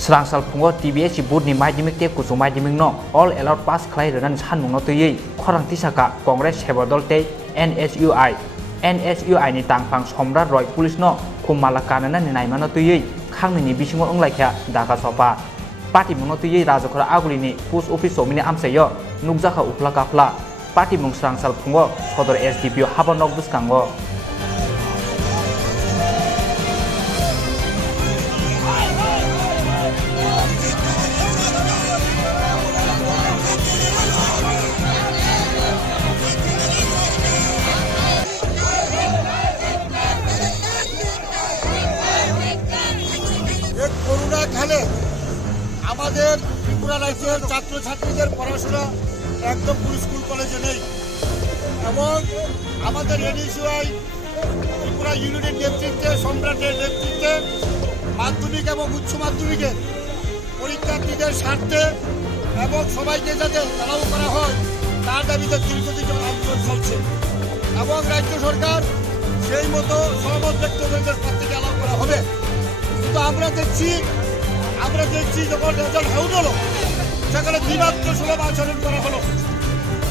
Serangsal pungo TBS bud ni mai dimik te kusung mai dimik no all allowed pass klai renan san mung no tuyei khorang tisaka Congress hebadol te NSUI ni tangphang somrat roi police no kumalakana na ni naima no tuyei khangni ni bisingo onglaikhya daka sopa party mung no tuyei rajakora aguli ni post office somini amsayo nukjaka upla kapla party mung serangsal pungo sodor SDPO habanok buskango আমাদের ত্রিপুরা রাজ্যের ছাত্রছাত্রীদের পড়াশোনা একদম school কলেজে নেই এবং আমাদের NSUI Tripura ইউনিয়নের নেতৃত্বে সম্রাটের নেতৃত্বে মাধ্যমিক এবং উচ্চ মাধ্যমিকের পরীক্ষার্থীদের স্বার্থে এবং সবাইকে যাতে চালাও করা হয় তার দাবিতে দীর্ঘদিন আন্দোলন চলছে এবং রাজ্য সরকার সেই মতো সহমত ব্যক্তিদের পর থেকে অ্যালাউ করা হবে কিন্তু আমরা দেখছি যখন রেজাল্ট আউট হলো সেখানে বিবাদ্য সুলভ আচরণ করা হলো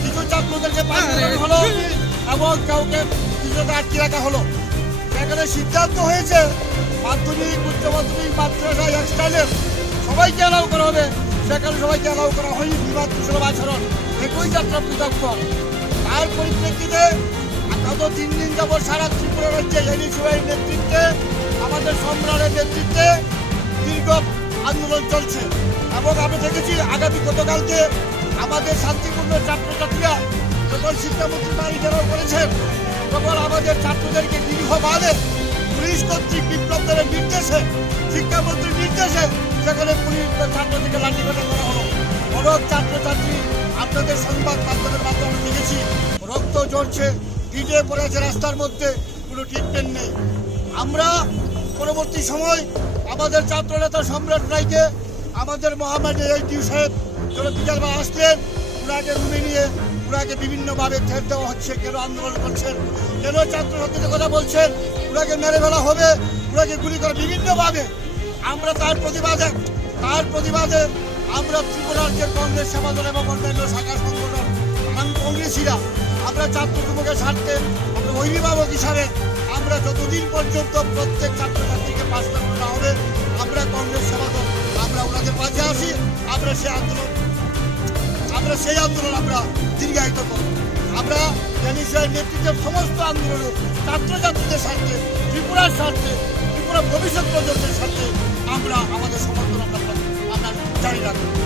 কিছু ছাত্রদেরকে পাঠানো হলো এবং কাউকে কিছুটা আটকে রাখা হলো সেখানে সিদ্ধান্ত হয়েছে মাধ্যমিক উচ্চ মাধ্যমিক মাদ্রাসা এক্সটার্নাল সবাইকে অ্যালাউ করা হবে সেখানে সবাইকে অ্যালাউ করা হয়নি বিবাদ্য সুলভ আচরণ একই যাত্রা পৃথক তার পরিপ্রেক্ষিতে গত 3 দিন যাবৎ সারা ত্রিপুরা রাজ্যে এনএসইউআই নেতৃত্বে আমাদের সম্রাটের নেতৃত্বে দীর্ঘ আন্দোলন চলছে এবং আমি দেখেছি আগামী গতকালকে আমাদের শান্তিপূর্ণ ছাত্রছাত্রীরা যখন শিক্ষামন্ত্রী বাড়ি ঘেরাও করেছেন তখন আমাদের ছাত্রদেরকে দীর্ঘভাবে পুলিশ কর্তৃক বিপ্লবদের নির্দেশে শিক্ষামন্ত্রীর নির্দেশে সেখানে পুলিশ ছাত্রদেরকে লাঠিপেটা করা হলো অনেক ছাত্রছাত্রী আপনাদের সংবাদ মাধ্যমের মাধ্যমে দেখেছি রক্ত ঝরছে ভিজে পড়েছে রাস্তার মধ্যে কোনো ট্রিটমেন্ট নেই আমরা পরবর্তী সময় আমাদের ছাত্রনেতা সম্রাট রায়কে আমাদের মহামান্য এইচডিও সাহেব যারা বিকালবেলা আসলেন ওনাকে রুমে নিয়ে ওনাকে বিভিন্নভাবে ঠের দেওয়া হচ্ছে কেন আন্দোলন করছেন কেন ছাত্রছাত্রীদের কথা বলছেন ওনাকে মেরে ফেলা হবে ওনাকে গুলি করা বিভিন্নভাবে আমরা তার প্রতিবাদে আমরা ত্রিপুরা রাজ্যের কংগ্রেস সেবা দল এবং অন্যান্য শাখা সংগঠন কংগ্রেসীরা আমরা ছাত্র যুবকের স্বার্থে আমরা অভিভাবক হিসাবে আমরা যতদিন পর্যন্ত প্রত্যেক ছাত্রছাত্রীকে পাস করানো না হবে আমরা কংগ্রেস সেবা দল আমরা ওনাদের পাশে আসি আমরা সেই আন্দোলন আমরা দীর্ঘায়িত করব আমরা এনএসইউআই নেতৃত্বের সমস্ত আন্দোলনে ছাত্রছাত্রীদের স্বার্থে ত্রিপুরার স্বার্থে ত্রিপুরা ভবিষ্যৎ প্রজন্মের স্বার্থে আমরা আমাদের সমর্থন আমরা জারি রাখব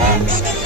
Thank you.